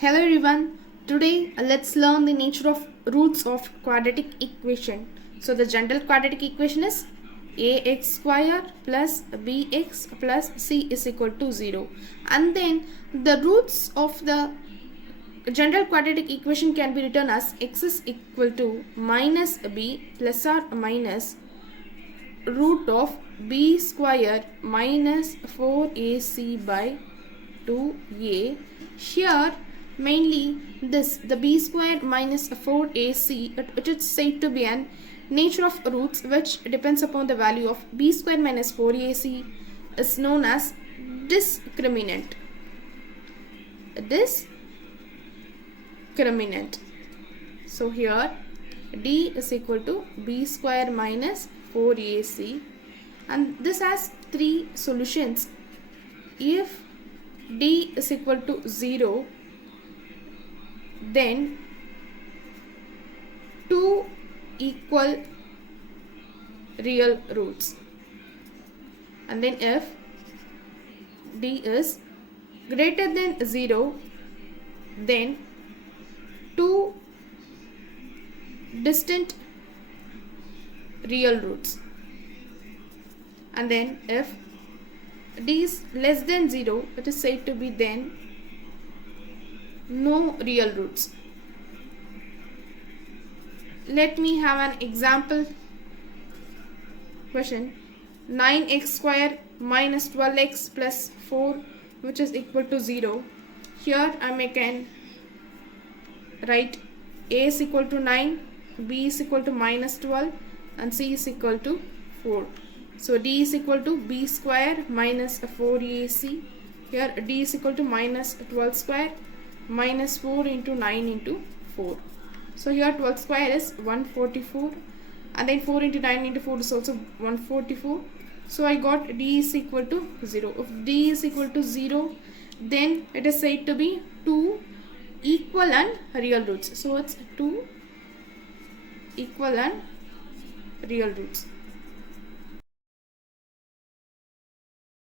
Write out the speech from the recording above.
Hello everyone, today let's learn the nature of roots of quadratic equation. So the general quadratic equation is ax square plus bx plus c is equal to 0. And then the roots of the general quadratic equation can be written as x is equal to minus b plus or minus root of b square minus 4ac by 2a. Here mainly the b square minus 4ac, it is said to be an nature of roots which depends upon the value of b square minus 4ac is known as discriminant. So here d is equal to b square minus 4ac, and this has three solutions. If d is equal to 0, then two equal real roots, and then if d is greater than 0, then two distant real roots, and then if d is less than 0, it is said to be then no real roots. Let me have an example question. 9x square minus 12x plus 4, which is equal to 0. Here I can write a is equal to 9, b is equal to minus 12, and c is equal to 4. So d is equal to b square minus 4ac. Here d is equal to minus 12 square minus 4 into 9 into 4. So here 12 square is 144, and then 4 into 9 into 4 is also 144. So I got d is equal to 0. If d is equal to 0, then it is said to be two equal and real roots. So it's two equal and real roots.